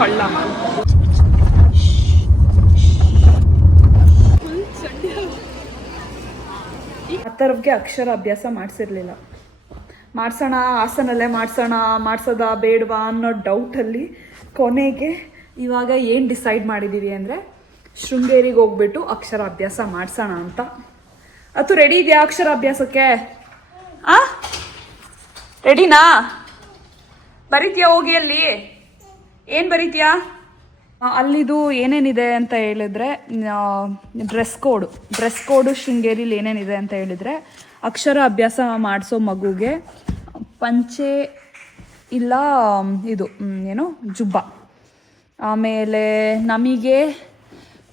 ಕಳ್ಳ. ಅಥರ್ವ್ಗೆ ಅಕ್ಷರ ಅಭ್ಯಾಸ ಮಾಡಿಸಿರ್ಲಿಲ್ಲ. ಮಾಡಿಸೋಣ ಹಾಸನಲ್ಲೇ ಮಾಡಿಸೋದ ಬೇಡವಾ ಅನ್ನೋ ಡೌಟಲ್ಲಿ ಕೊನೆಗೆ ಇವಾಗ ಏನು ಡಿಸೈಡ್ ಮಾಡಿದ್ದೀವಿ ಅಂದರೆ ಶೃಂಗೇರಿಗೆ ಹೋಗ್ಬಿಟ್ಟು ಅಕ್ಷರ ಅಭ್ಯಾಸ ಮಾಡಿಸೋಣ ಅಂತ. ಅದು ರೆಡಿ ಇದೆಯಾ ಅಕ್ಷರ ಅಭ್ಯಾಸಕ್ಕೆ? ರೆಡಿನಾ? ಬರೀತೀಯಾ ಹೋಗಿ? ಅಲ್ಲಿ ಏನು ಬರೀತೀಯಾ? ಅಲ್ಲಿದು ಏನೇನಿದೆ ಅಂತ ಹೇಳಿದ್ರೆ ಡ್ರೆಸ್ ಕೋಡು ಶೃಂಗೇರಿಲಿ ಏನೇನಿದೆ ಅಂತ ಹೇಳಿದರೆ ಅಕ್ಷರ ಅಭ್ಯಾಸ ಮಾಡಿಸೋ ಮಗುಗೆ ಪಂಚೆ ಇಲ್ಲ ಇದು ಏನು ಜುಬ್ಬ, ಆಮೇಲೆ ನಮಗೆ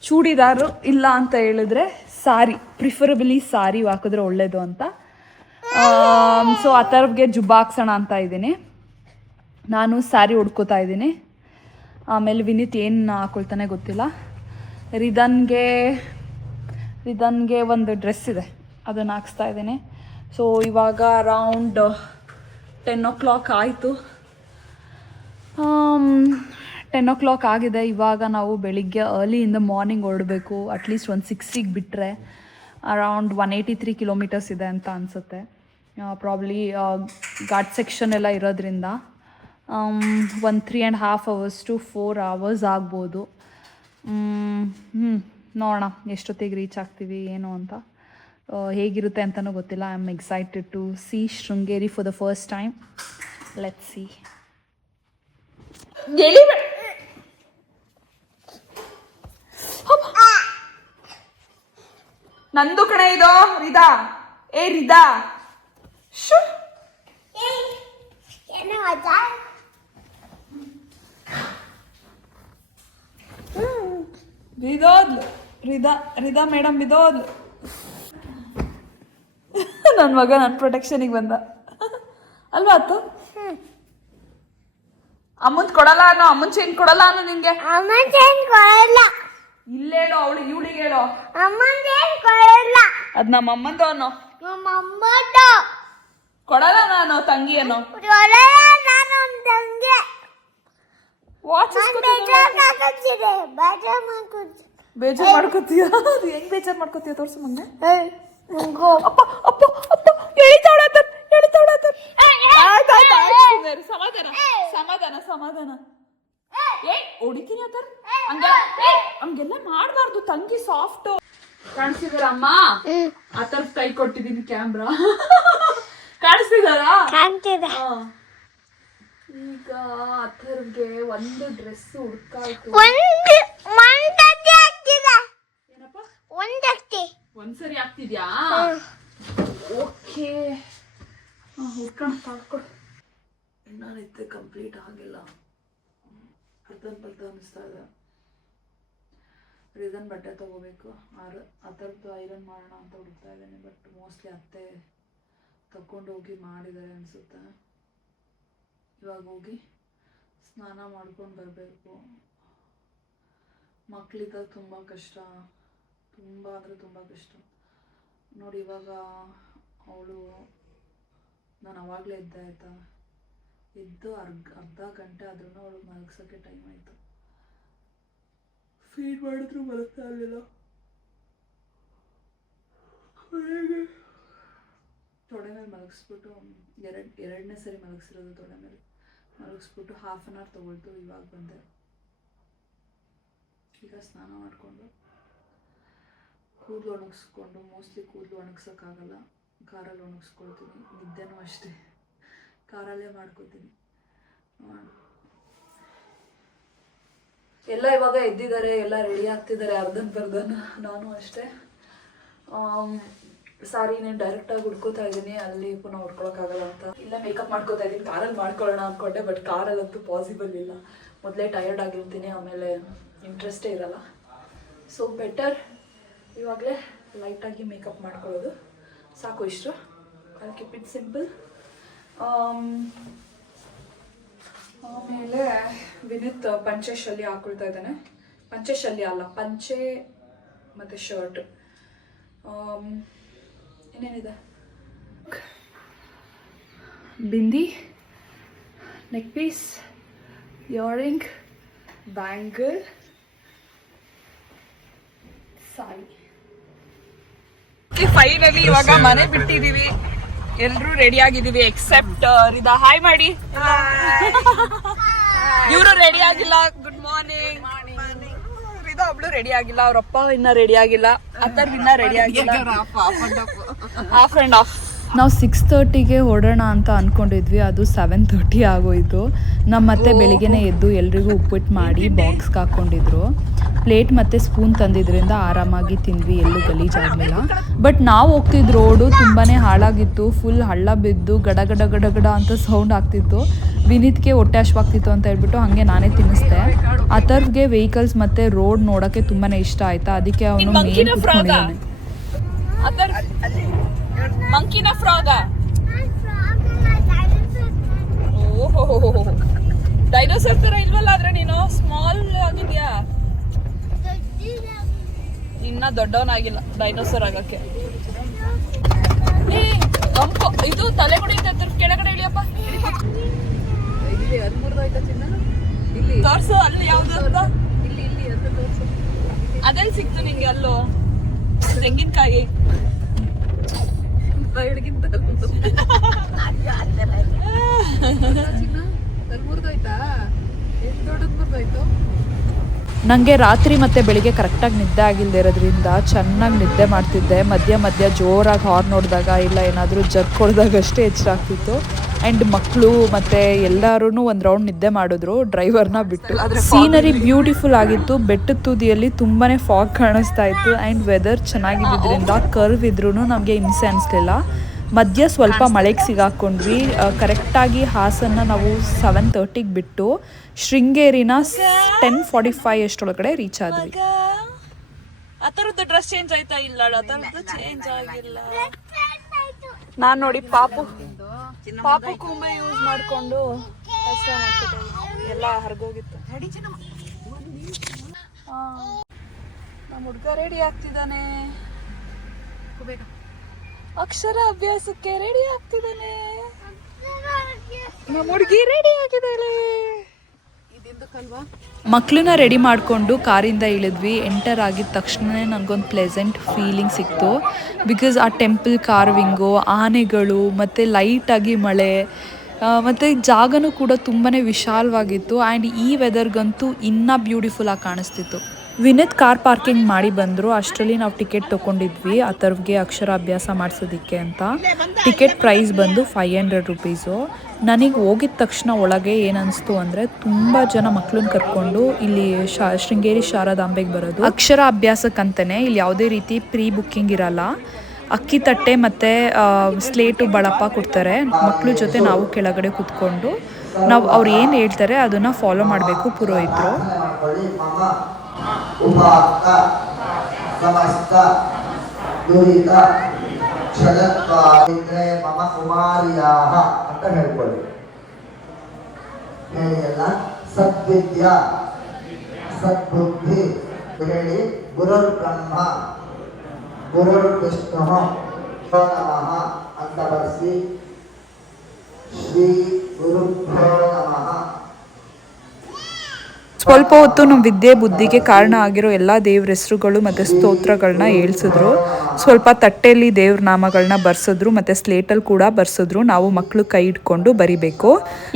ಚೂಡಿದಾರು ಇಲ್ಲ ಅಂತ ಹೇಳಿದ್ರೆ ಸಾರಿ, ಪ್ರಿಫರಬಲಿ ಸಾರಿ ಹಾಕಿದ್ರೆ ಒಳ್ಳೇದು ಅಂತ. ಸೊ ಅಥರ್ವ್ಗೆ ಜುಬ್ಬ ಹಾಕ್ಸೋಣ ಅಂತ ಇದ್ದೀನಿ. ನಾನು ಸ್ಯಾರಿ ಉಡ್ಕೋತಾ ಇದ್ದೀನಿ. ಆಮೇಲೆ ವಿನೀತ್ ಏನು ಹಾಕೊಳ್ತಾನೆ ಗೊತ್ತಿಲ್ಲ. ರಿದನ್ಗೆ ಒಂದು ಡ್ರೆಸ್ ಇದೆ, ಅದನ್ನು ಹಾಕ್ಸ್ತಾ ಇದ್ದೀನಿ. ಸೊ ಇವಾಗ ಅರೌಂಡ್ 10 o'clock ಆಯಿತು. 10 o'clock ಆಗಿದೆ. ಇವಾಗ ನಾವು ಬೆಳಿಗ್ಗೆ ಅರ್ಲಿ ಇನ್ ದ ಮಾರ್ನಿಂಗ್ ಹೊರಡಬೇಕು. ಅಟ್ಲೀಸ್ಟ್ ಒಂದು 6ಗೆ ಬಿಟ್ಟರೆ ಅರೌಂಡ್ 183 kilometers ಇದೆ ಅಂತ ಅನಿಸುತ್ತೆ. ಪ್ರಾಬ್ಲಿ ಘಾಟ್ ಸೆಕ್ಷನ್ ಎಲ್ಲ ಇರೋದ್ರಿಂದ ಒಂದು 3.5 hours to 4 hours ಆಗ್ಬೋದು. ನೋಡೋಣ ಎಷ್ಟೊತ್ತಿಗೆ ರೀಚ್ ಆಗ್ತೀವಿ ಏನು ಅಂತ. ಹೇಗಿರುತ್ತೆ ಅಂತಲೂ ಗೊತ್ತಿಲ್ಲ. I am excited to see Sringeri for the first time. Let's see. ನಂದು ಕಣೆ ಇದು ರಿದಾ. ರಿದಾ ಶು ಬಿದೋದ್ಲು ರಿದಾ ಮೇಡಮ್ ಬಿದೋದ್ಲು. ನನ್ನ ಮಗ ನನ್ನ ಪ್ರೊಟೆಕ್ಷನಿಗೆ ಬಂದ ಅಲ್ವಾ? ಅತ್ತು ಅಮ್ಮಂದ್ ಕೊಡಲ್ಲ ಅನ್ನೋ, ಅಮ್ಮನ್ ಚೈನ್ ಕೊಡಲ್ಲ ಅನ್ನೋ ನಿನ್ಗೆ. ಇಲ್ಲೇಳೋ ಅವಳು ಇವಳಿಗೆ ಹೇಳೋ ಅದ್ ನಮ್ಮ ಅಮ್ಮಂದು ಅನ್ನೋ. ಕೊಡಲ್ಲ ನಾನು ತಂಗಿ ಅನ್ನೋ. ಬೇಜಾರ್ ಮಾಡ್ಕೋತೀಯ? ಹೆಂಗ್ ಬೇಜಾರ್ ಮಾಡ್ಕೋತೀಯ ತೋರ್ಸು ಮಂಗೆ. ಸಮಾಧಾನ. ಹೊಡಿತೀನಿ ಆತರ ಹಂಗೆಲ್ಲ ಮಾಡ್ಬಾರ್ದು. ತಂಗಿ ಸಾಫ್ಟ್ ಕಾಣಿಸ್ತಿದಾರ ಅಮ್ಮ? ಆತರ ಕೈ ಕೊಟ್ಟಿದ್ದೀನಿ ಕ್ಯಾಮ್ರಾ. ಕಾಣಿಸ್ತಿದಾರ? ಈಗ ಅಥರ್ವ್ಗೆ ಒಂದು ಡ್ರೆಸ್ ಹುಡ್ಕಾಯ್ತು. ಏನಪ್ಪ ಒಂದ್ಸರಿ ಆಗ್ತಿದ್ಯಾ? ಓಕೆ ಹುಡ್ಕೊಂಡು ತಾಳ್ಕೊಡು. ನಾನಿತ್ತೆ ಕಂಪ್ಲೀಟ್ ಆಗಿಲ್ಲ, ಅರ್ಧ ಅನ್ನಿಸ್ತಾ ಇದೆ. ರಿದನ್ ಬಟ್ಟೆ ತಗೋಬೇಕು, ಅಥರ್ವ್ದು ಐರನ್ ಮಾಡೋಣ ಅಂತ ಹುಡುಕ್ತಾ ಇದ್ದೇನೆ. ಬಟ್ ಮೋಸ್ಟ್ಲಿ ಅತ್ತೆ ತಗೊಂಡೋಗಿ ಮಾಡಿದ್ದಾರೆ ಅನಿಸುತ್ತೆ. ಇವಾಗ ಹೋಗಿ ಸ್ನಾನ ಮಾಡ್ಕೊಂಡು ಬರಬೇಕು. ಮಕ್ಕಳಿದ್ದಾಗ ತುಂಬ ಕಷ್ಟ, ತುಂಬ ಅಂದರೆ ತುಂಬ ಕಷ್ಟ ನೋಡಿ. ಇವಾಗ ಅವಳು ನಾನು ಅವಾಗಲೇ ಎದ್ದೆ ಆಯಿತಾ, ಎದ್ದು ಅರ್ಧ ಗಂಟೆ ಆದ್ರೂ ಅವಳು ಮಲಗ್ಸೋಕ್ಕೆ ಟೈಮ್ ಆಯಿತು. ಫೀಡ್ ಮಾಡಿದ್ರು ಮಲಗ್ತಾ ಇರಲಿಲ್ಲ. ತೊಡೆ ಮೇಲೆ ಮಲಗಿಸ್ಬಿಟ್ಟು ಎರಡನೇ ಸರಿ ಮಲಗಿಸಿರೋದು. ತೊಡೆ ಮೇಲೆ ಮಲಗಿಸ್ಬಿಟ್ಟು 1/2 hour ತೊಗೊಳ್ತು. ಇವಾಗ ಬಂದೆ. ಈಗ ಸ್ನಾನ ಮಾಡಿಕೊಂಡು ಕೂದಲು ಒಣಗಿಸ್ಕೊಂಡು, ಮೋಸ್ಟ್ಲಿ ಕೂದಲು ಒಣಗ್ಸೋಕ್ಕಾಗಲ್ಲ, ಕಾರಲ್ಲಿ ಒಣಗಿಸ್ಕೊಳ್ತೀನಿ. ನಿದ್ದೆನೂ ಅಷ್ಟೇ ಕಾರಲ್ಲೇ ಮಾಡ್ಕೋತೀನಿ. ಎಲ್ಲ ಇವಾಗ ಎದ್ದಿದ್ದಾರೆ, ಎಲ್ಲ ರೆಡಿ ಆಗ್ತಿದ್ದಾರೆ ಅರ್ಧನ್. ನಾನು ಅಷ್ಟೇ. ಸಾರಿ నేను ಡೈರೆಕ್ಟಾಗಿ ಹುಡ್ಕೋತಾ ಇದ್ದೀನಿ, ಅಲ್ಲಿ ಪುನಃ ಹುಡ್ಕೊಳಕ್ಕಾಗಲ್ಲ ಅಂತ ಇಲ್ಲ ಮೇಕಪ್ ಮಾಡ್ಕೋತಾ ಇದ್ದೀನಿ. ಕಾರಲ್ಲಿ ಮಾಡ್ಕೊಳ್ಳೋಣ ಅಂದ್ಕೊಂಡೆ, ಬಟ್ ಕಾರಲ್ಲಂತೂ ಪಾಸಿಬಲ್ ಇಲ್ಲ. ಮೊದಲೇ ಟಯರ್ಡ್ ಆಗಿರ್ತೀನಿ, ಆಮೇಲೆ ಇಂಟ್ರೆಸ್ಟೇ ಇರಲ್ಲ. ಸೊ ಬೆಟರ್ ಇವಾಗಲೇ ಲೈಟಾಗಿ ಮೇಕಪ್ ಮಾಡ್ಕೊಳ್ಳೋದು ಸಾಕು. ಇಷ್ಟು ಐ ಕೀಪ್ ಇಟ್ ಸಿಂಪಲ್. ಆಮೇಲೆ ವಿನೀತ್ ಪಂಚೆ ಶಲ್ಯ ಹಾಕೊಳ್ತಾ ಇದ್ದಾನೆ. ಪಂಚೆ ಶಲ್ಯ ಅಲ್ಲ, ಪಂಚೆ ಮತ್ತು ಶರ್ಟ್. ಏನೇನಿದೆ? Bindi, neck piece, earring, bangle sari. Finally ಇವಾಗ ಮನೆ ಬಿಟ್ಟಿದೀವಿ, ಎಲ್ರೂ ರೆಡಿ ಆಗಿದೀವಿ ಎಕ್ಸೆಪ್ಟ್ ರಿದಾ. ಹಾಯ್ ಮಾಡಿ. ಇವರು ರೆಡಿ ಆಗಿಲ್ಲ. Good morning. ರಿದಾ ಒಬ್ಳು ರೆಡಿ ಆಗಿಲ್ಲ, ಅವ್ರಪ್ಪ ಇನ್ನ ರೆಡಿ ಆಗಿಲ್ಲ, ಅಥರ್ವ್ ಇನ್ನ ರೆಡಿ ಆಗಿಲ್ಲ. Of and of. ನಾವು 6:30ಗೆ ಹೊರಡೋಣ ಅಂತ ಅಂದ್ಕೊಂಡಿದ್ವಿ, ಅದು 7:30 ಆಗೋಯಿತು. ಮತ್ತೆ ಬೆಳಿಗ್ಗೆನೇ ಎದ್ದು ಎಲ್ರಿಗೂ ಉಪ್ಪಿಟ್ಟು ಮಾಡಿ ಬಾಕ್ಸ್ಗೆ ಹಾಕ್ಕೊಂಡಿದ್ರು. ಪ್ಲೇಟ್ ಮತ್ತು ಸ್ಪೂನ್ ತಂದಿದ್ರಿಂದ ಆರಾಮಾಗಿ ತಿಂದ್ವಿ, ಎಲ್ಲೂ ಗಲೀಜಾಗಲಿಲ್ಲ. ಬಟ್ ನಾವು ಹೋಗ್ತಿದ್ದ ರೋಡು ತುಂಬಾ ಹಾಳಾಗಿತ್ತು. ಫುಲ್ ಹಳ್ಳ ಬಿದ್ದು ಗಡ ಗಡ ಗಡ ಗಡ ಅಂತ ಸೌಂಡ್ ಆಗ್ತಿತ್ತು. ವಿನೀತ್ಗೆ ಹೊಟ್ಟೆ ಹಶ್ವಾಗ್ತಿತ್ತು ಅಂತ ಹೇಳ್ಬಿಟ್ಟು ಹಾಗೆ ನಾನೇ ತಿನ್ನಿಸ್ದೆ. ಅಥರ್ವ್ಗೆ ವೆಹಿಕಲ್ಸ್ ಮತ್ತು ರೋಡ್ ನೋಡೋಕ್ಕೆ ತುಂಬಾ ಇಷ್ಟ ಆಯಿತಾ, ಅದಕ್ಕೆ ಅವನು ಮೇನ್ ಕೂತ್ಕೊಂಡಿದ್ದಾನೆ. ಮಂಕಿನ ಫ್ರಾಗ. ಓಹೋ, ಡೈನೋಸರ್ ತರ ಇಲ್ವಲ್ಲ, ಆದ್ರೆ ನೀನು ಸ್ಮಾಲ್ ಆಗಿದ್ಯಾ, ಇನ್ನ ದೊಡ್ಡವನಾಗಿಲ್ಲ ಡೈನೋಸರ್ ಆಗಕ್ಕೆ. ಇದು ತಲೆಗುಡಿಯಿಂದ ಕೆಳಗಡೆ ಇಳಿಯಪ್ಪ. ತೋರ್ಸು ಅಲ್ಲಿ ಯಾವ್ದು ಅದೆಲ್ಲಿ ಸಿಕ್ತು ನಿಂಗೆ? ಅಲ್ಲೋ ತೆಂಗಿನಕಾಯಿ ನನಗೆ ರಾತ್ರಿ ಮತ್ತು ಬೆಳಿಗ್ಗೆ ಕರೆಕ್ಟಾಗಿ ನಿದ್ದೆ ಆಗಿಲ್ಲದೆ ಇರೋದ್ರಿಂದ ಚೆನ್ನಾಗಿ ನಿದ್ದೆ ಮಾಡ್ತಿದ್ದೆ. ಮಧ್ಯ ಮಧ್ಯ ಜೋರಾಗಿ ಹಾರ್ನ್ ನೋಡಿದಾಗ ಇಲ್ಲ ಏನಾದರೂ ಜರ್ಕ್ ಹೊಡೆದಾಗ ಅಷ್ಟೇ ಎಚ್ಚರ ಆಗ್ತಿತ್ತು. ಆ್ಯಂಡ್ ಮಕ್ಕಳು ಮತ್ತು ಎಲ್ಲರೂ ಒಂದು ರೌಂಡ್ ನಿದ್ದೆ ಮಾಡಿದ್ರು ಡ್ರೈವರ್ನ ಬಿಟ್ಟು. ಸೀನರಿ ಬ್ಯೂಟಿಫುಲ್ ಆಗಿತ್ತು. ಬೆಟ್ಟದ ತುದಿಯಲ್ಲಿ ತುಂಬಾ ಫಾಗ್ ಕಾಣಿಸ್ತಾ ಇತ್ತು. ಆ್ಯಂಡ್ ವೆದರ್ ಚೆನ್ನಾಗಿದ್ದರಿಂದ ಕರ್ವ್ ಇದ್ರೂ ನಮಗೆ ಹಿಂಸೆ ಅನಿಸ್ಲಿಲ್ಲ. ಮಧ್ಯ ಸ್ವಲ್ಪ ಮಳೆಗೆ ಸಿಗಾಕೊಂಡ್ವಿ. ಕರೆಕ್ಟಾಗಿ ಹಾಸನ್ನ ನಾವು 7:30ಗೆ ಬಿಟ್ಟು ಶೃಂಗೇರಿನ 10:45 ಅಷ್ಟೊಳಗಡೆ ರೀಚ್ ಆದ್ವಿ. ಅದರದ್ದು ಡ್ರೆಸ್ ಚೇಂಜ್ ಆಯ್ತಾ? ಇಲ್ಲ, ಅದರದ್ದು ಚೇಂಜ್ ಆಗಿಲ್ಲ. ನಾನು ನೋಡಿ ಪಾಪು ಕೂಂಬೆ ಯೂಸ್ ಮಾಡಿಕೊಂಡು ಎಲ್ಲ ಹರಿಗೋಗಿತ್ತು. ನಮ್ಮ ಹುಡುಗ ರೆಡಿ ಆಗ್ತಿದ್ದಾನೆ, ಅಕ್ಷರ ಅಭ್ಯಾಸಕ್ಕೆ ರೆಡಿ ಆಗ್ತಿದ್ದಾನೆ. ನಮ್ಮ ಹುಡುಗಿ ರೆಡಿ ಆಗಿದ್ದಾಳೆ. ಮಕ್ಕಳನ್ನ ರೆಡಿ ಮಾಡಿಕೊಂಡು ಕಾರಿಂದ ಇಳಿದ್ವಿ. ಎಂಟರ್ ಆಗಿದ ತಕ್ಷಣವೇ ನನಗೊಂದು ಪ್ಲೆಸೆಂಟ್ ಫೀಲಿಂಗ್ ಸಿಕ್ತು. ಬಿಕಾಸ್ ಆ ಟೆಂಪಲ್ ಕಾರ್ವಿಂಗು, ಆನೆಗಳು ಮತ್ತು ಲೈಟಾಗಿ ಮಳೆ ಮತ್ತು ಜಾಗನೂ ಕೂಡ ತುಂಬಾ ವಿಶಾಲವಾಗಿತ್ತು. ಆ್ಯಂಡ್ ಈ ವೆದರ್ಗಂತೂ ಇನ್ನೂ ಬ್ಯೂಟಿಫುಲ್ ಆಗಿ ಕಾಣಿಸ್ತಿತ್ತು. ವಿನೀತ್ ಕಾರ್ ಪಾರ್ಕಿಂಗ್ ಮಾಡಿ ಬಂದರು. ಅಷ್ಟರಲ್ಲಿ ನಾವು ಟಿಕೆಟ್ ತೊಗೊಂಡಿದ್ವಿ ಅಥರ್ವ್ಗೆ ಅಕ್ಷರ ಅಭ್ಯಾಸ ಮಾಡಿಸೋದಕ್ಕೆ ಅಂತ. ಟಿಕೆಟ್ ಪ್ರೈಸ್ ಬಂದು 500 ರೂಪೀಸು. ನನಗೆ ಹೋಗಿದ ತಕ್ಷಣ ಒಳಗೆ ಏನನ್ನಿಸ್ತು ಅಂದರೆ ತುಂಬ ಜನ ಮಕ್ಕಳನ್ನ ಕರ್ಕೊಂಡು ಇಲ್ಲಿ ಶೃಂಗೇರಿ ಶಾರದಾಂಬೆಗೆ ಬರೋದು ಅಕ್ಷರ ಅಭ್ಯಾಸಕ್ಕಂತಲೇ. ಇಲ್ಲಿ ಯಾವುದೇ ರೀತಿ ಪ್ರೀ ಬುಕ್ಕಿಂಗ್ ಇರಲ್ಲ. ಅಕ್ಕಿ ತಟ್ಟೆ ಮತ್ತು ಸ್ಲೇಟು ಬಳಪ ಕೊಡ್ತಾರೆ. ಮಕ್ಕಳ ಜೊತೆ ನಾವು ಕೆಳಗಡೆ ಕೂತ್ಕೊಂಡು ನಾವು ಅವ್ರು ಏನು ಹೇಳ್ತಾರೆ ಅದನ್ನು ಫಾಲೋ ಮಾಡಬೇಕು ಪುರೋಹಿತರು. ಉಪಾತ್ತ ಸಮಸ್ತ ದುರಿತ ಕ್ಷಣತ್ವಾದಿದ್ರೆ ಮಮ ಕುಮಾರಿಯಾಹ ಅಂತ ಹೇಳ್ಕೊಳ್ಳಿ. ಹೇಳಿ ಎಲ್ಲ. ಸದ್ವಿದ್ಯಾ ಸದ್ಬುದ್ಧಿ ಹೇಳಿ. ಗುರುರ್ ಬ್ರಹ್ಮ ಗುರುರ್ ವಿಷ್ಣು ನಮಃ ಅಂತ ಬರೆಸಿ. ಶ್ರೀ ಗುರುಭ್ಯೋ ನಮಃ. ಸ್ವಲ್ಪ ಹೊತ್ತು ನಮ್ಮ ವಿದ್ಯೆ ಬುದ್ಧಿಗೆ ಕಾರಣ ಆಗಿರೋ ಎಲ್ಲ ದೇವ್ರ ಹೆಸರುಗಳು ಮತ್ತು ಸ್ತೋತ್ರಗಳನ್ನ ಹೇಳ್ಸಿದ್ರು. ಸ್ವಲ್ಪ ತಟ್ಟೆಯಲ್ಲಿ ದೇವ್ರ ನಾಮಗಳನ್ನ ಬರ್ಸಿದ್ರು ಮತ್ತು ಸ್ಲೇಟಲ್ಲಿ ಕೂಡ ಬರ್ಸಿದ್ರು. ನಾವು ಮಕ್ಕಳು ಕೈ ಇಟ್ಕೊಂಡು ಬರಿಬೇಕು.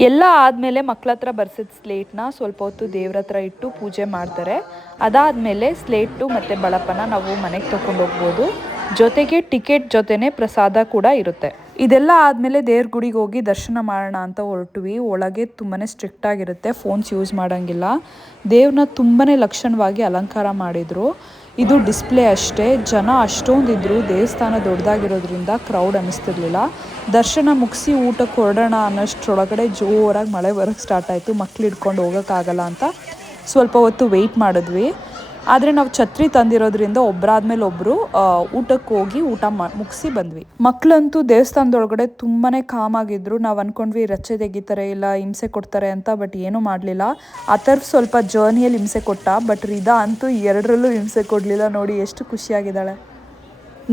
ಎಲ್ಲ ಆದಮೇಲೆ ಮಕ್ಕಳ ಹತ್ರ ಬರ್ಸಿದ ಸ್ಲೇಟ್ನ ಸ್ವಲ್ಪ ಹೊತ್ತು ದೇವ್ರ ಹತ್ರ ಇಟ್ಟು ಪೂಜೆ ಮಾಡ್ತಾರೆ. ಅದಾದಮೇಲೆ ಸ್ಲೇಟು ಮತ್ತು ಬಳಪನ ನಾವು ಮನೆಗೆ ತೊಗೊಂಡು ಹೋಗ್ಬೋದು. ಜೊತೆಗೆ ಟಿಕೆಟ್ ಜೊತೆನೇ ಪ್ರಸಾದ ಕೂಡ ಇರುತ್ತೆ. ಇದೆಲ್ಲ ಆದಮೇಲೆ ದೇವ್ರ ಗುಡಿಗೆ ಹೋಗಿ ದರ್ಶನ ಮಾಡೋಣ ಅಂತ ಹೊರಟ್ವಿ. ಒಳಗೆ ತುಂಬಾ ಸ್ಟ್ರಿಕ್ಟ್ ಆಗಿರುತ್ತೆ, ಫೋನ್ಸ್ ಯೂಸ್ ಮಾಡೋಂಗಿಲ್ಲ. ದೇವ್ರನ್ನ ತುಂಬಾ ಲಕ್ಷಣವಾಗಿ ಅಲಂಕಾರ ಮಾಡಿದರು. ಇದು ಡಿಸ್ಪ್ಲೇ ಅಷ್ಟೇ. ಜನ ಅಷ್ಟೊಂದಿದ್ರು. ದೇವಸ್ಥಾನ ದೊಡ್ಡದಾಗಿರೋದ್ರಿಂದ ಕ್ರೌಡ್ ಅನ್ನಿಸ್ತಿರ್ಲಿಲ್ಲ. ದರ್ಶನ ಮುಗಿಸಿ ಊಟಕ್ಕೆ ಹೊರಡೋಣ ಅನ್ನೋಷ್ಟರೊಳಗಡೆ ಜೋರಾಗಿ ಮಳೆ ಬರೋಕ್ಕೆ ಸ್ಟಾರ್ಟ್ ಆಯಿತು. ಮಕ್ಳು ಹಿಡ್ಕೊಂಡು ಹೋಗೋಕ್ಕಾಗಲ್ಲ ಅಂತ ಸ್ವಲ್ಪ ಹೊತ್ತು ವೆಯ್ಟ್ ಮಾಡಿದ್ವಿ. ಆದರೆ ನಾವು ಛತ್ರಿ ತಂದಿರೋದ್ರಿಂದ ಒಬ್ಬರಾದ್ಮೇಲೆ ಒಬ್ಬರು ಊಟಕ್ಕೆ ಹೋಗಿ ಊಟ ಮುಗಿಸಿ ಬಂದ್ವಿ. ಮಕ್ಕಳಂತೂ ದೇವಸ್ಥಾನದೊಳಗಡೆ ತುಂಬಾ ಕಾಮಾಗಿದ್ರು. ನಾವು ಅಂದ್ಕೊಂಡ್ವಿ ರಚ್ಚೆ ತೆಗಿತಾರೆ ಇಲ್ಲ ಹಿಂಸೆ ಕೊಡ್ತಾರೆ ಅಂತ, ಬಟ್ ಏನೂ ಮಾಡಲಿಲ್ಲ. ಅಥರ್ವ್ ಸ್ವಲ್ಪ ಜರ್ನಿಯಲ್ಲಿ ಹಿಂಸೆ ಕೊಟ್ಟ, ಬಟ್ ರಿದಾ ಅಂತೂ ಎರಡರಲ್ಲೂ ಹಿಂಸೆ ಕೊಡಲಿಲ್ಲ. ನೋಡಿ ಎಷ್ಟು ಖುಷಿಯಾಗಿದ್ದಾಳೆ.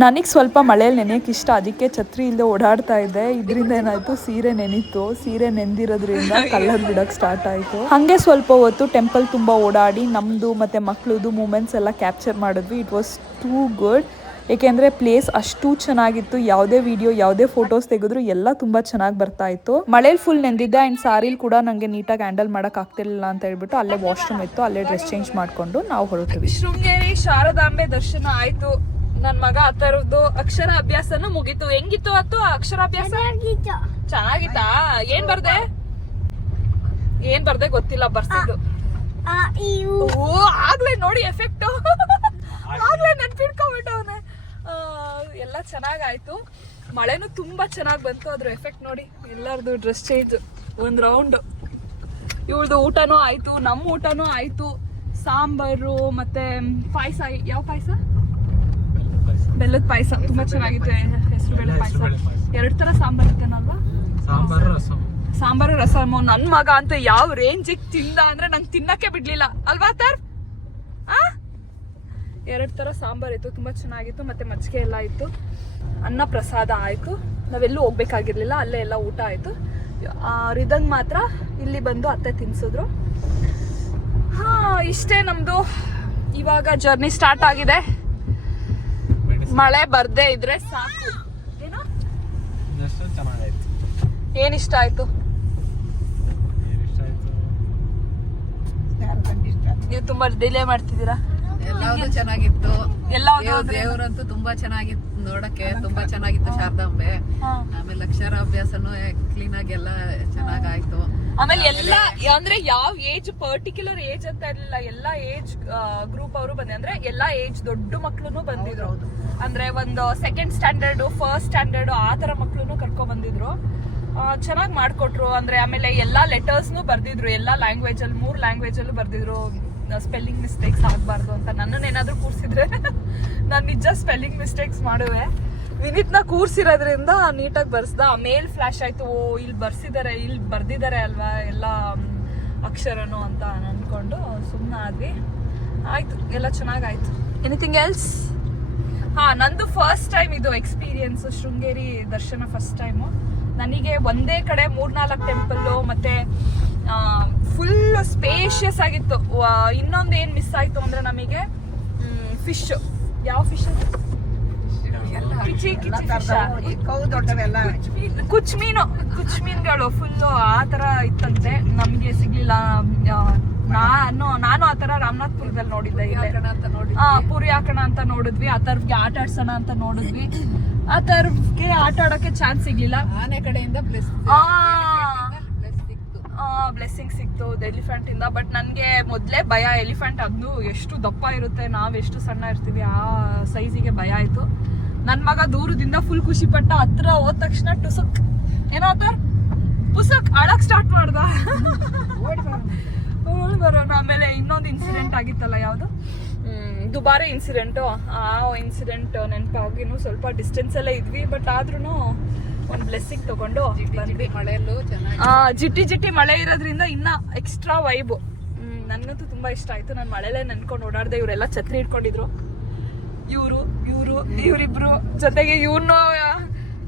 ನನಗೆ ಸ್ವಲ್ಪ ಮಳೆಯಲ್ಲಿ ನೆನೆಯೋಕೆ ಇಷ್ಟ, ಅದಕ್ಕೆ ಛತ್ರಿ ಇಲ್ಲದೆ ಓಡಾಡ್ತಾ ಇದ್ದೆ. ಇದರಿಂದ ಏನಾಯ್ತು, ಸೀರೆ ನೆನೀತು. ಸೀರೆ ನೆಂದಿರೋದ್ರಿಂದ ಕಲರ್ ಬಿಡೋಕ್ಕೆ ಸ್ಟಾರ್ಟ್ ಆಯಿತು. ಹಾಗೆ ಸ್ವಲ್ಪ ಹೊತ್ತು ಟೆಂಪಲ್ ತುಂಬ ಓಡಾಡಿ ನಮ್ಮದು ಮತ್ತು ಮಕ್ಕಳದು ಮೂಮೆಂಟ್ಸ್ ಎಲ್ಲ ಕ್ಯಾಪ್ಚರ್ ಮಾಡಿದ್ವಿ. It was too good. ಏಕೆಂದರೆ ಪ್ಲೇಸ್ ಅಷ್ಟು ಚೆನ್ನಾಗಿತ್ತು. ಯಾವುದೇ ವಿಡಿಯೋ ಯಾವುದೇ ಫೋಟೋಸ್ ತೆಗೆದ್ರು ಎಲ್ಲ ತುಂಬ ಚೆನ್ನಾಗಿ ಬರ್ತಾ ಇತ್ತು. ಮಳೇಲಿ ಫುಲ್ ನೆಂದಿದ್ದೆ. ಆ್ಯಂಡ್ ಸಾರಿಲಿ ಕೂಡ ನನಗೆ ನೀಟಾಗಿ ಹ್ಯಾಂಡಲ್ ಮಾಡೋಕೆ ಆಗ್ತಿರ್ಲಿಲ್ಲ ಅಂತ ಹೇಳ್ಬಿಟ್ಟು ಅಲ್ಲೇ ವಾಶ್ರೂಮ್ ಇತ್ತು, ಅಲ್ಲೇ ಡ್ರೆಸ್ ಚೇಂಜ್ ಮಾಡಿಕೊಂಡು ನಾವು ಹೊರಟ್ವಿ. ಶೃಂಗೇರಿ ಶಾರದಾಂಬೆ ದರ್ಶನ ಆಯಿತು. ನನ್ನ ಮಗ ಆ ಥರದ್ದು ಅಕ್ಷರ ಅಭ್ಯಾಸನೂ ಮುಗೀತು. ಹೆಂಗಿತ್ತು ಅತ್ತು ಅಕ್ಷರಾಭ್ಯಾಸ? ಚೆನ್ನಾಗಿತ್ತಾ? ಏನ್ ಬರ್ದೆ ಗೊತ್ತಿಲ್ಲ, ಬರ್ಸಿದ್ದು. ಓ ಆಗ್ಲೇ ನೋಡಿ ಎಫೆಕ್ಟ್, ಆಗ್ಲೇ ನೆನ್ಪಿಡ್ಕೊಂಡ್ಬಿಟ್ಟವನೆ. ಎಲ್ಲ ಚೆನ್ನಾಗಾಯ್ತು. ಮಳೆನೂ ತುಂಬಾ ಚೆನ್ನಾಗಿ ಬಂತು. ಅದ್ರ ಎಫೆಕ್ಟ್ ನೋಡಿ, ಎಲ್ಲರದು ಡ್ರೆಸ್ ಚೇಂಜ್, ಒಂದು ರೌಂಡ್. ಇವಳ್ದು ಊಟನೂ ಆಯ್ತು, ನಮ್ಮ ಊಟನೂ ಆಯ್ತು. ಸಾಂಬಾರು ಮತ್ತೆ ಪಾಯಸ. ಯಾವ ಪಾಯಸ? ಬೆಲ್ಲದ ಪಾಯಸ. ತುಂಬಾ ಚೆನ್ನಾಗಿತ್ತು. ಹೆಸರು ಬೇಳೆ ಪಾಯಸ. 2 ತರ ಸಾಂಬಾರ್ ಇತ್ತೇನಲ್ವಾ? ಸಾಂಬಾರು ರಸಮು. ನನ್ ಮಗ ಅಂತ ಯಾವ ರೇಂಜಿಗೆ ತಿಂದ ಅಂದ್ರೆ ನಂಗೆ ತಿನ್ನಕ್ಕೆ ಬಿಡ್ಲಿಲ್ಲ ಅಲ್ವಾ ತರ್? 2 ತರ ಸಾಂಬಾರ್ ಇತ್ತು, ತುಂಬಾ ಚೆನ್ನಾಗಿತ್ತು. ಮತ್ತೆ ಮಜ್ಜಿಗೆ ಎಲ್ಲ ಇತ್ತು. ಅನ್ನ ಪ್ರಸಾದ ಆಯ್ತು. ನಾವೆಲ್ಲೂ ಹೋಗ್ಬೇಕಾಗಿರ್ಲಿಲ್ಲ, ಅಲ್ಲೇ ಎಲ್ಲ ಊಟ ಆಯ್ತು. ರಿದಂಗ್ ಮಾತ್ರ ಇಲ್ಲಿ ಬಂದು ಅತ್ತೆ ತಿನ್ಸಿದ್ರು. ಇಷ್ಟೇ ನಮ್ದು. ಇವಾಗ ಜರ್ನಿ ಸ್ಟಾರ್ಟ್ ಆಗಿದೆ. ಮಳೆ ಬರ್ದೇ ಇದ್ರೆ ಸಾಕು. ಏನು ಏನ್ ಇಷ್ಟ ಆಯ್ತು? ನೀವು ತುಂಬಾ ಡಿಲೇ ಮಾಡ್ತಿದ್ದೀರಾ. ಎಲ್ಲಾವುದು ಚೆನ್ನಾಗಿತ್ತು. ಎಲ್ಲ ದೇವರಂತೂ ತುಂಬಾ ಚೆನ್ನಾಗಿತ್ತು, ನೋಡಕ್ಕೆ ತುಂಬಾ ಚೆನ್ನಾಗಿತ್ತು ಶಾರದಾಂಬೆ. ಆಮೇಲೆ ಅಕ್ಷರಾಭ್ಯಾಸನು ಕ್ಲೀನ್ ಆಗಿ ಎಲ್ಲ ಚೆನ್ನಾಗಾಯ್ತು. ಆಮೇಲೆ ಎಲ್ಲ ಅಂದ್ರೆ ಯಾವ ಏಜ್ ಪರ್ಟಿಕ್ಯುಲರ್ ಏಜ್ ಅಂತ ಇರ್ಲಿಲ್ಲ, ಎಲ್ಲಾ ಏಜ್ ಗ್ರೂಪ್ ಅವರು ಬಂದಿದ್ರು. ಅಂದ್ರೆ ಎಲ್ಲಾ ಏಜ್ ದೊಡ್ಡ ಮಕ್ಳು ಬಂದಿದ್ರು. ಅಂದ್ರೆ ಒಂದು 2nd ಸ್ಟ್ಯಾಂಡರ್ಡ್ 1st ಸ್ಟ್ಯಾಂಡರ್ಡ್ ಆ ತರ ಮಕ್ಳು ಕರ್ಕೊಂಡ್ ಬಂದಿದ್ರು. ಚೆನ್ನಾಗಿ ಮಾಡ್ಕೊಟ್ರು. ಅಂದ್ರೆ ಆಮೇಲೆ ಎಲ್ಲಾ ಲೆಟರ್ಸ್ನು ಬರ್ದಿದ್ರು, ಎಲ್ಲಾ ಲ್ಯಾಂಗ್ವೇಜ್ ಅಲ್ಲಿ 3 ಲ್ಯಾಂಗ್ವೇಜ್ ಅಲ್ಲೂ ಬರ್ದಿದ್ರು. ಸ್ಪೆಲ್ಲಿಂಗ್ ಮಿಸ್ಟೇಕ್ಸ್ ಆಗ್ಬಾರ್ದು ಅಂತ. ನನ್ನನ್ನು ಏನಾದ್ರು ಕೂರ್ಸಿದ್ರೆ ನಾನು ನಿಜ ಸ್ಪೆಲ್ಲಿಂಗ್ ಮಿಸ್ಟೇಕ್ಸ್ ಮಾಡುವೆ. ವಿನಿತ್ನ ಕೂರ್ಸಿರೋದ್ರಿಂದ ನೀಟಾಗಿ ಬರ್ಸ್ದ. ಮೇಲ್ ಫ್ಲಾಶ್ ಆಯ್ತು, ಓ ಇಲ್ಲಿ ಬರ್ಸಿದ್ದಾರೆ, ಇಲ್ಲಿ ಬರ್ದಿದ್ದಾರೆ ಅಲ್ವಾ ಎಲ್ಲ ಅಕ್ಷರನು ಅಂತ ಅನ್ಕೊಂಡು ಸುಮ್ಮನೆ ಆದ್ವಿ. ಆಯ್ತು, ಎಲ್ಲ ಚೆನ್ನಾಗಾಯ್ತು. Anything else? ನಂದು ಫಸ್ಟ್ ಟೈಮ್ ಇದು ಎಕ್ಸ್ಪೀರಿಯನ್ಸ್, ಶೃಂಗೇರಿ ದರ್ಶನ ಫಸ್ಟ್ ಟೈಮು. ನನಗೆ ಒಂದೇ ಕಡೆ 3-4 ಟೆಂಪಲ್ಲು ಮತ್ತೆ ಫುಲ್ ಸ್ಪೇಷಿಯಸ್ ಆಗಿತ್ತು. ಇನ್ನೊಂದು ಏನ್ ಮಿಸ್ ಆಯ್ತು ಅಂದ್ರೆ ನಮಗೆ ಫಿಶ್. ಯಾವ ಫಿಶ್? ಕುಚ್ಮೀನ್ಗಳು ಫುಲ್ಲು ಆ ತರ ಇತ್ತಂತೆ. ನಮ್ಗೆ ಸಿಗ್ಲಿಲ್ಲ. ನಾನು ಆತರ ರಾಮನಾಥ್ಪುರದಲ್ಲಿ ನೋಡಿದ್ದೆ. ಪುರಿ ಹಾಕೋಣ ಅಂತ ನೋಡಿದ್ವಿ, ಆ ತರವ್ಗೆ ಆಟ ಆಡ್ಸೋಣ ಅಂತ ನೋಡಿದ್ವಿ. ಆ ತರವ್ಗೆ ಆಟ ಆಡೋಕೆ ಚಾನ್ಸ್ ಸಿಗ್ಲಿಲ್ಲ. ಆನೆ ಕಡೆಯಿಂದ ಬ್ಲೆಸ್ಸಿಂಗ್ ಸಿಕ್ತು ಎಲಿಫೆಂಟ್ ಇಂದ. ಬಟ್ ನನ್ಗೆ ಮೊದ್ಲೇ ಭಯ ಎಲಿಫೆಂಟ್. ಅದು ಎಷ್ಟು ದಪ್ಪ ಇರುತ್ತೆ, ನಾವ್ ಎಷ್ಟು ಸಣ್ಣ ಇರ್ತೀವಿ, ಆ ಸೈಜಿಗೆ ಭಯ ಆಯ್ತು. ನನ್ ಮಗ ದೂರದಿಂದ ಫುಲ್ ಖುಷಿ ಪಟ್ಟ. ಹತ್ರ ಹೋದ ತಕ್ಷಣ ಟುಸುಕ್ ಏನೋ ಪುಸಕ್ ಅಳಕ್ ಸ್ಟಾರ್ಟ್ ಮಾಡ್ದ. ಬರೋಣ. ಆಮೇಲೆ ಇನ್ನೊಂದು ಇನ್ಸಿಡೆಂಟ್ ಆಗಿತ್ತಲ್ಲ, ಯಾವ್ದು ದುಬಾರಿ ಇನ್ಸಿಡೆಂಟು. ಆ ಇನ್ಸಿಡೆಂಟ್ ನೆನಪಾಗಿನೂ ಸ್ವಲ್ಪ ಡಿಸ್ಟೆನ್ಸ್ ಎಲ್ಲ ಇದ್ವಿ. ಬಟ್ ಆದ್ರೂ ಒಂದು ಬ್ಲೆಸ್ಸಿಂಗ್ ತಗೊಂಡು ಬಂದ್ವಿ. ಮಳೆಯಲ್ಲೂ ಜಿಟ್ಟಿ ಮಳೆ ಇರೋದ್ರಿಂದ ಇನ್ನ ಎಕ್ಸ್ಟ್ರಾ ವೈಬು. ನನ್ಗಂತೂ ತುಂಬಾ ಇಷ್ಟ ಆಯ್ತು. ನಾನು ಮಳೆಲೇ ನೆನ್ಕೊಂಡು ಓಡಾಡ್ದೆ. ಇವರೆಲ್ಲ ಛತ್ರಿ ಇಟ್ಕೊಂಡಿದ್ರು. ಇವರಿಬ್ರು ಜೊತೆಗೆ ಇವ್ನು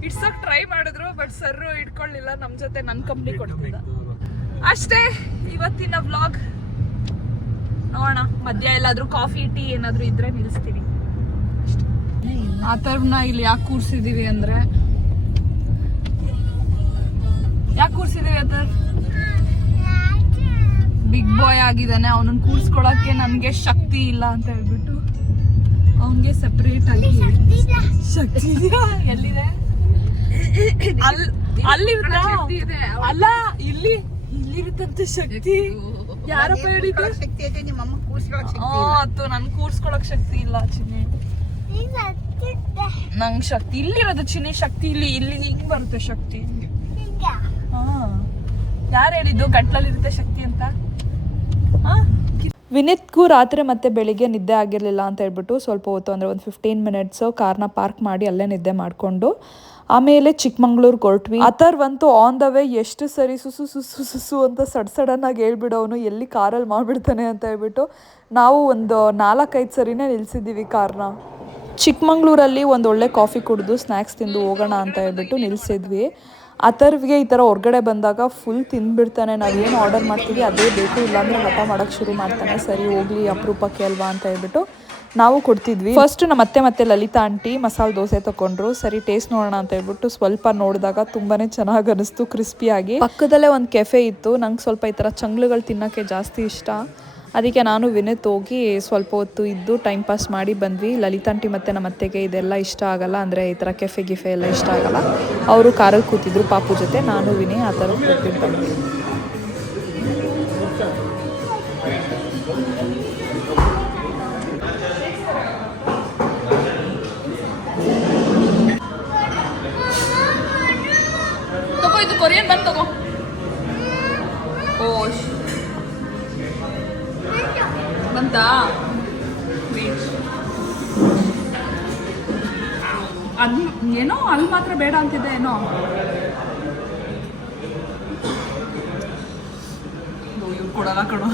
ಇಡ್ಸಕ್ ಟ್ರೈ ಮಾಡಿದ್ರು. ಬಟ್ ಸರ್ ಇಟ್ಕೊಳ್ಳಿಲ್ಲ. ನಮ್ ಜೊತೆ ನನ್ ಕಂಪ್ನಿ ಕೊಡ್ತಿದ್ದ. ಅಷ್ಟೇ ಇವತ್ತಿನ ವ್ಲಾಗ್. ನೋಡೋಣ ಮಧ್ಯ ಎಲ್ಲಾದ್ರೂ ಕಾಫಿ ಟೀ ಏನಾದ್ರು ಇದ್ರೆ ನಿಲ್ಲಿಸ್ತೀನಿ ಅಷ್ಟೇ. ಆ ಥರನ ಇಲ್ಲಿ ಯಾಕೆ ಕೂರ್ಸಿದೀವಿ ಅಂದ್ರೆ, ಬಿಗ್ ಬಾಯ್ ಆಗಿದ್ದಾನೆ. ಅವನನ್ನ ಕೂರ್ಸ್ಕೊಳಕ್ಕೆ ನನ್ಗೆ ಶಕ್ತಿ ಇಲ್ಲ ಅಂತ ಹೇಳ್ಬಿಟ್ಟು ಅವನ್ಗೆ ಸೆಪರೇಟ್ ಆಗಿ ಶಕ್ತಿ ಇದೆಯಾ? ಎಲ್ಲಿದೆ? ಅಲ್ಲಿ ಅಲ್ಲ, ಇಲ್ಲಿರುತ್ತಂತೆ ಶಕ್ತಿ. ಯಾರಪ್ಪ ಹೇಳಿದ್ರು? ನನ್ ಕೂರ್ಸ್ಕೊಳಕ್ ಶಕ್ತಿ ಇಲ್ಲ ಚಿನ್ನಿ. ನಂಗ್ ಶಕ್ತಿ ಇಲ್ಲಿರೋದು ಚಿನ್ನಿ. ಶಕ್ತಿ ಇಲ್ಲಿ ಹಿಂಗ್ ಬರುತ್ತೆ ಶಕ್ತಿ. ಯಾರು ಹೇಳಿದ್ದು ಗಂಟ್ಲಲ್ಲಿ ಇರುತ್ತೆ ಶಕ್ತಿ ಅಂತ? ವಿನಿತ್ಗೂ ರಾತ್ರಿ ಮತ್ತೆ ಬೆಳಿಗ್ಗೆ ನಿದ್ದೆ ಆಗಿರಲಿಲ್ಲ ಅಂತ ಹೇಳ್ಬಿಟ್ಟು ಸ್ವಲ್ಪ ಹೊತ್ತು ಅಂದರೆ ಒಂದು 15 ಮಿನಿಟ್ಸು ಕಾರ್ನ ಪಾರ್ಕ್ ಮಾಡಿ ಅಲ್ಲೇ ನಿದ್ದೆ ಮಾಡಿಕೊಂಡು ಆಮೇಲೆ ಚಿಕ್ಕಮಂಗ್ಳೂರ್ಗೆ ಹೊರಟ್ವಿ. ಅಥರ್ವಂತೂ ಆನ್ ದ ವೇ ಎಷ್ಟು ಸರಿ ಸುಸು ಅಂತ ಸಡನ್ನಾಗಿ ಹೇಳ್ಬಿಡೋನು, ಎಲ್ಲಿ ಕಾರಲ್ಲಿ ಮಾಡಿಬಿಡ್ತಾನೆ ಅಂತ ಹೇಳ್ಬಿಟ್ಟು ನಾವು ಒಂದು 4-5 ಸರಿನೇ ನಿಲ್ಸಿದ್ದೀವಿ ಕಾರ್ನ. ಚಿಕ್ಕಮಂಗ್ಳೂರಲ್ಲಿ ಒಂದು ಒಳ್ಳೆ ಕಾಫಿ ಕುಡಿದು ಸ್ನ್ಯಾಕ್ಸ್ ತಿಂದು ಹೋಗೋಣ ಅಂತ ಹೇಳ್ಬಿಟ್ಟು ನಿಲ್ಲಿಸಿದ್ವಿ. ಅಥರ್ವ್ಗೆ ಈ ಥರ ಹೊರಗಡೆ ಬಂದಾಗ ಫುಲ್ ತಿಂದ್ಬಿಡ್ತಾನೆ. ನಾವೇನು ಆರ್ಡರ್ ಮಾಡ್ತೀವಿ ಅದೇ ಬೇಕು, ಇಲ್ಲಾಂದರೆ ಹಠ ಮಾಡೋಕ್ಕೆ ಶುರು ಮಾಡ್ತಾನೆ. ಸರಿ ಹೋಗ್ಲಿ ಅಪರೂಪಕ್ಕೆ ಅಲ್ವಾ ಅಂತ ಹೇಳ್ಬಿಟ್ಟು ನಾವು ಕೊಡ್ತಿದ್ವಿ. ಫಸ್ಟ್ ನಮ್ಮ ಮತ್ತೆ ಲಲಿತಾ ಆಂಟಿ ಮಸಾಲೆ ದೋಸೆ ತೊಗೊಂಡ್ರು. ಸರಿ ಟೇಸ್ಟ್ ನೋಡೋಣ ಅಂತ ಹೇಳ್ಬಿಟ್ಟು ಸ್ವಲ್ಪ ನೋಡಿದಾಗ ತುಂಬಾ ಚೆನ್ನಾಗಿ ಅನಿಸ್ತು, ಕ್ರಿಸ್ಪಿಯಾಗಿ. ಪಕ್ಕದಲ್ಲೇ ಒಂದು ಕೆಫೆ ಇತ್ತು. ನಂಗೆ ಸ್ವಲ್ಪ ಈ ಥರ ಚಂಗ್ಳುಗಳು ತಿನ್ನೋಕ್ಕೆ ಜಾಸ್ತಿ ಇಷ್ಟ. ಅದಕ್ಕೆ ನಾನು ವಿನಿತ್ ಹೋಗಿ ಸ್ವಲ್ಪ ಹೊತ್ತು ಇದ್ದು ಟೈಮ್ ಪಾಸ್ ಮಾಡಿ ಬಂದ್ವಿ. ಲಲಿತಾ ಆಂಟಿ ಮತ್ತು ನಮ್ಮ ಅತ್ತೆಗೆ ಇದೆಲ್ಲ ಇಷ್ಟ ಆಗಲ್ಲ, ಅಂದರೆ ಈ ಥರ ಕೆಫೆ ಗಿಫೆ ಎಲ್ಲ ಇಷ್ಟ ಆಗಲ್ಲ. ಅವರು ಕಾರಲ್ಲಿ ಕೂತಿದ್ರು ಪಾಪು ಜೊತೆ, ನಾನು ವಿನಿ ಆ ಥರ ಕೂತಿದ್ದು ಬಂದ್ವಿ. ತಗೋ ಇದು ಕೊರಿಯನ್ ಬಂದು ತಗೋ. ಓ ಬಂತಾ? ಅದು ಏನೋ ಅಲ್ಲಿ ಮಾತ್ರ ಬೇಡ ಅಂತಿದೆ ಏನೋ. ಇವ್ರು ಕೊಡಲ್ಲ ಕಣೋ.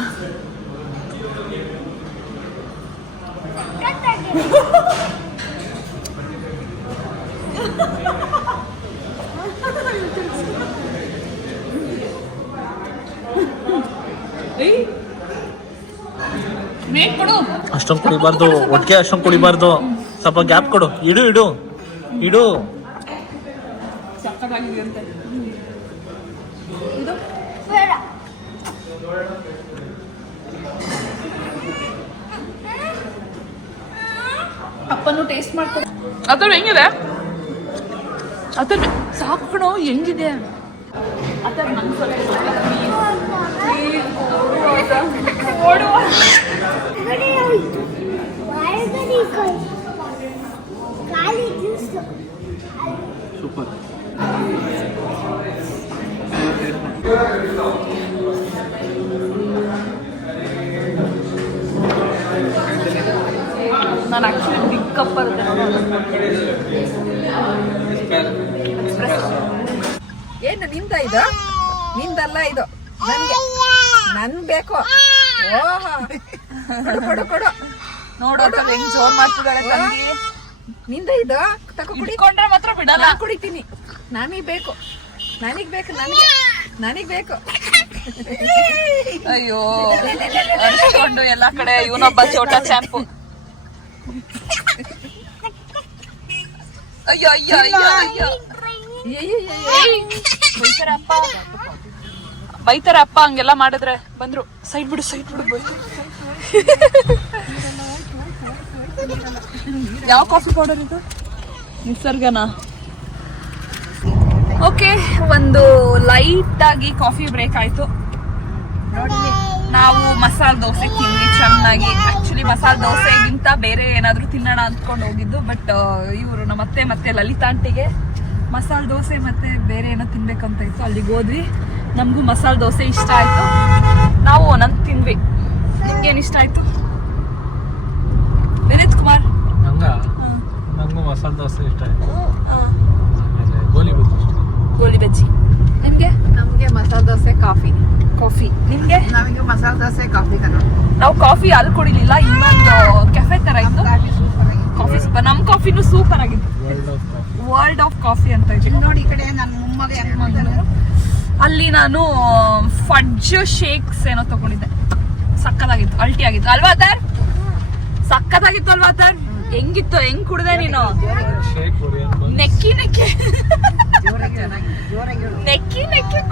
ಅಷ್ಟೊಂದು ಕುಡಿಬಾರ್ದು, ಒಟ್ಟಿಗೆ ಅಷ್ಟೊಂದು ಕುಡಿಬಾರ್ದು. ಸ್ವಲ್ಪ ಗ್ಯಾಪ್ ಕೊಡು. ಇಡು ಸಕ್ಕತ್ತಾಗಿದೆಯಂತೆ ಇದು. ಅಪ್ಪನು ಟೇಸ್ಟ್ ಮಾಡ್ಕೊಡು. ಅದ್ರ ಹೆಂಗಿದೆ? ಅದ್ರ ಸಾಕು ಕಣೋ, ಹೆಂಗಿದೆ ಅದ್ರ ನಂಗೆ ಓಡುವ. ಸೂಪರ್. ನಾನು ಆಕ್ಚುಲಿ ಬಿಗ್ ಕಪ್ ಏನು ನಿಂದ ಇದು? ನಿಂದಲ್ಲ ಇದು, ನನಗೆ ನನ್ ಬೇಕು. ಓಹ್ ಕೊಡು ನೋಡು ಹೆಂಗ್ ಜೋರ್ ಮಾಡ್ತಿದ್ದಾಳೆ ತಂಗಿ. ನಿಂದ ಇದು ತಗೋ, ಕುಡಿಕೊಂಡ್ರೆ ಮಾತ್ರ ಬಿಡಲ್ಲ. ಕುಡಿತೀನಿ, ನನಗ್ ಬೇಕು. ಅಯ್ಯೋ ಅನ್ಸ್ಕೊಂಡು ಎಲ್ಲಾ ಕಡೆ ಇವನೊಬ್ಬ ಚೋಟಾ ಚಾಂಪು. ಅಯ್ಯೋ ಬೈತಾರ ಅಪ್ಪ ಹಂಗೆಲ್ಲ ಮಾಡಿದ್ರೆ. ಬಂದ್ರು, ಸೈಡ್ ಬಿಡು ಯಾವ ಕಾಫಿ ಪೌಡರ್ ಇದು? ನಿಸರ್ಗನಾ? ಓಕೆ, ಒಂದು ಲೈಟ್ ಆಗಿ ಕಾಫಿ ಬ್ರೇಕ್ ಆಯ್ತು. ನಾವು ಮಸಾಲೆ ದೋಸೆ ತಿಂದ್ವಿ ಚೆನ್ನಾಗಿ. ಆಕ್ಚುಲಿ ಮಸಾಲೆ ದೋಸೆಗಿಂತ ಬೇರೆ ಏನಾದ್ರು ತಿನ್ನೋಣ ಅಂದ್ಕೊಂಡು ಹೋಗಿದ್ದು, ಬಟ್ ಇವರು ನಮ್ಮ ಅತ್ತೆ ಮತ್ತೆ ಲಲಿತಾ ಆಂಟಿಗೆ ಮಸಾಲೆ ದೋಸೆ ಮತ್ತೆ ಬೇರೆ ಏನೋ ತಿನ್ಬೇಕಂತ ಇತ್ತು. ಅಲ್ಲಿಗೆ ಹೋದ್ವಿ. ನಮಗೂ ಮಸಾಲೆ ದೋಸೆ ಇಷ್ಟ ಆಯ್ತು, ನಾವು ಒಂದೊಂದು ತಿಂದ್ವಿ. ನಿಮ್ಗೇನು ಇಷ್ಟ ಆಯ್ತು ವಿನೀತ್ ಕುಮಾರ್? ನಂಗೂ ಮಸಾಲೆ ದೋಸೆ ಇಷ್ಟ ಆಯ್ತು. ಗೋಲಿ ಬಜ್ಜಿ. ನಿಮ್ಗೆ? ನಮ್ಗೆ ಮಸಾಲೆ ದೋಸೆ ಕಾಫಿ. ನಿಮ್ಗೆ? ನಮಗೆ ಮಸಾಲೆ ದೋಸೆ ಕಾಫಿ. ನಾವು ಕಾಫಿ ಅಲ್ಲಿ ಕುಡಿಲಿಲ್ಲ, ಇನ್ನೊಂದು ಕೆಫೆ ತರ ಇತ್ತು ಕಾಫಿ. ಸೂಪರ್. ನಮ್ ಕಾಫಿನೂ ಸೂಪರ್ ಆಗಿತ್ತು. ವರ್ಲ್ಡ್ ಆಫ್ ಕಾಫಿ ಅಂತ ಇದೆ ನೋಡಿ. ಈ ಕಡೆ ನನ್ನ ಮೊಮ್ಮಗ ಅಲ್ಲಿ ನಾನು ಫಡ್ಜ್ ಶೇಕ್ಸ್ ಏನೋ ತಗೊಂಡಿದ್ದೆ. ಸಕ್ಕತ್ತಾಗಿತ್ತು, ಅಲ್ಟಿ ಆಗಿತ್ತು ಅಲ್ವಾ ತರ್? ಸಕ್ಕತ್ತಾಗಿತ್ತು ಅಲ್ವಾ ತರ್? ಹೆಂಗಿತ್ತು? ಹೆಂಗ್ ಕುಡ್ದೆ ನೀನು? ನೆಕ್ಕಿ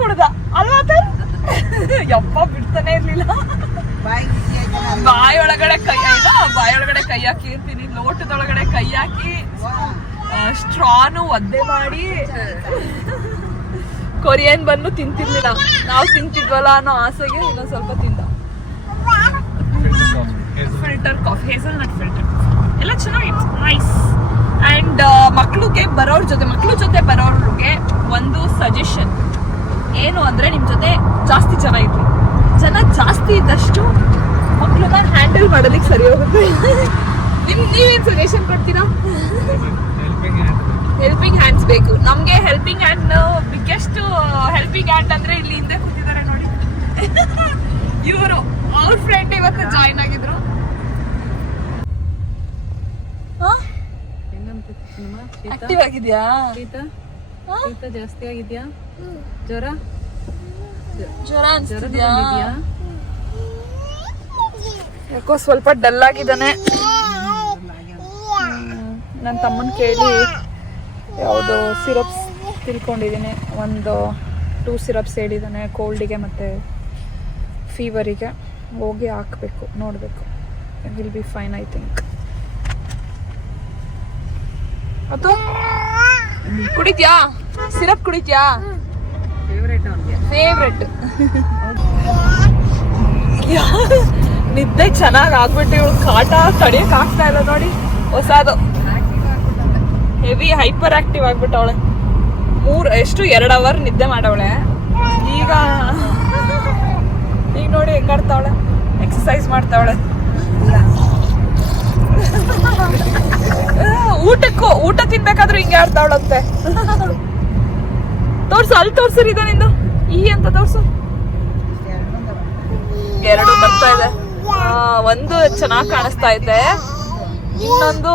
ಕುಡ್ದ ಅಲ್ವಾ ತರ್? ಯಪ್ಪ ಬಿಡ್ತಾನೆ ಇರ್ಲಿಲ್ಲ. ಬಾಯೊಳಗಡೆ ಕೈ ಹಾಕಿ ಇರ್ತೀನಿ, ಲೋಟದೊಳಗಡೆ ಕೈ ಹಾಕಿ ಸ್ಟ್ರಾನು ಒದ್ದೆ ಮಾಡಿ. ಕೊರಿಯನ್ ಬನ್ನು ತಿಂತಿರ್ಲಿಲ್ಲ, ನಾವು ತಿಂತಿದ್ವಲ್ಲ ಅನ್ನೋ ಆಸೆಗೆ ಇನ್ನೊಂದ್ ಸ್ವಲ್ಪ ತಿಂದ. ಫಿಲ್ಟರ್ ಕಾಫಿ, ಹೇಸಲ್ನಟ್ ಫಿಲ್ಟರ್ ಎಲ್ಲ ಚೆನ್ನಾಗಿತ್ತು, ನೈಸ್. ಅಂಡ್ ಮಕ್ಳು ಜೊತೆ ಬರೋರ್ಗೆ ಒಂದು ಸಜೆಷನ್ ಏನು ಅಂದ್ರೆ, ನಿಮ್ ಜೊತೆ ಜಾಸ್ತಿ ಜನ ಇದ್ವಿ. ಜನ ಜಾಸ್ತಿ ಇದ್ದಷ್ಟು ಮಕ್ಳನ್ನ ಹ್ಯಾಂಡಲ್ ಮಾಡೋದಕ್ಕೆ ಸರಿ ಹೋಗುತ್ತೆ. ನೀವೇನ್ ಸಜೆಷನ್ ಕೊಡ್ತೀರಾ? ಹೆಲ್ಪಿಂಗ್ ಹ್ಯಾಂಡ್ಸ್ ಬೇಕು ನಮ್ಗೆ. Helping hand, biggest helping hand ಅಂದ್ರೆ ಇಲ್ಲಿ ಹಿಂದೆ ಕೂತಿದ್ದಾರೆ ನೋಡಿ, ಇವರು. ಅವ್ರ ಫ್ರೆಂಡ್ ಇವತ್ತು ಜಾಯಿನ್ ಆಗಿದ್ರು. ಆಗಿದ್ಯಾ ಶೀತ ಜಾಸ್ತಿ ಆಗಿದ್ಯಾ ಜ್ವರ ಜ್ವರ ಅನ್ಸ್ತಿದ್ಯಾ ಬಂದಿದ್ಯಾ ಯಾಕೋ ಸ್ವಲ್ಪ ಡಲ್ ಆಗಿದ್ದಾನೆ. ನನ್ನ ತಮ್ಮನ ಕೇಳಿ ಯಾವುದೋ ಸಿರಪ್ಸ್ ತಿಳ್ಕೊಂಡಿದ್ದೀನಿ. ಒಂದು 2 ಸಿರಪ್ಸ್ ಹೇಳಿದ್ದಾನೆ ಕೋಲ್ಡಿಗೆ ಮತ್ತು ಫೀವರಿಗೆ. ಹೋಗಿ ಹಾಕಬೇಕು, ನೋಡಬೇಕು. Will be fine I think. ಮತ್ತು ಕುಡಿತ್ಯಾ ಸಿರಪ್ ಕುಡಿತ್ಯಾ? ಫೇವ್ರೇಟ್ ಅವ್ನಿಗೆ. ಫೇವ್ರೆಟ್. ನಿದ್ದೆ ಚೆನ್ನಾಗಿ ಆಗ್ಬಿಟ್ಟು ಇವಳು ಕಾಟ ತಡಿಯಕ್ ಆಗ್ತಾ ಇಲ್ಲ ನೋಡಿ. ಹೊಸದು ಹೆವಿ ಹೈಪರ್ ಆಕ್ಟಿವ್ ಆಗ್ಬಿಟ್ಟವಳೆ. 2 ಅವರ್ ನಿದ್ದೆ ಮಾಡವಳೆ. ಈಗ ನೋಡಿ ಹೆಂಗಾಡ್ತಾವಳೆ, ಎಕ್ಸಸೈಸ್ ಮಾಡ್ತಾವಳೆ. ಊಟ ತಿನ್ಬೇಕಾದ್ರೂ ಹಿಂಗೆ ಆಡ್ತಾವಳಂತೆ. ತೋರ್ಸು, ಅಲ್ಲಿ ತೋರ್ಸಿರಿದ ನಿಂದು ಅಂತ ತೋರ್ಸು. 2 ಬರ್ತಾ ಇದೆ. ಒಂದು ಚೆನ್ನಾಗಿ ಕಾಣಿಸ್ತಾ ಇದೆ, ಇನ್ನೊಂದು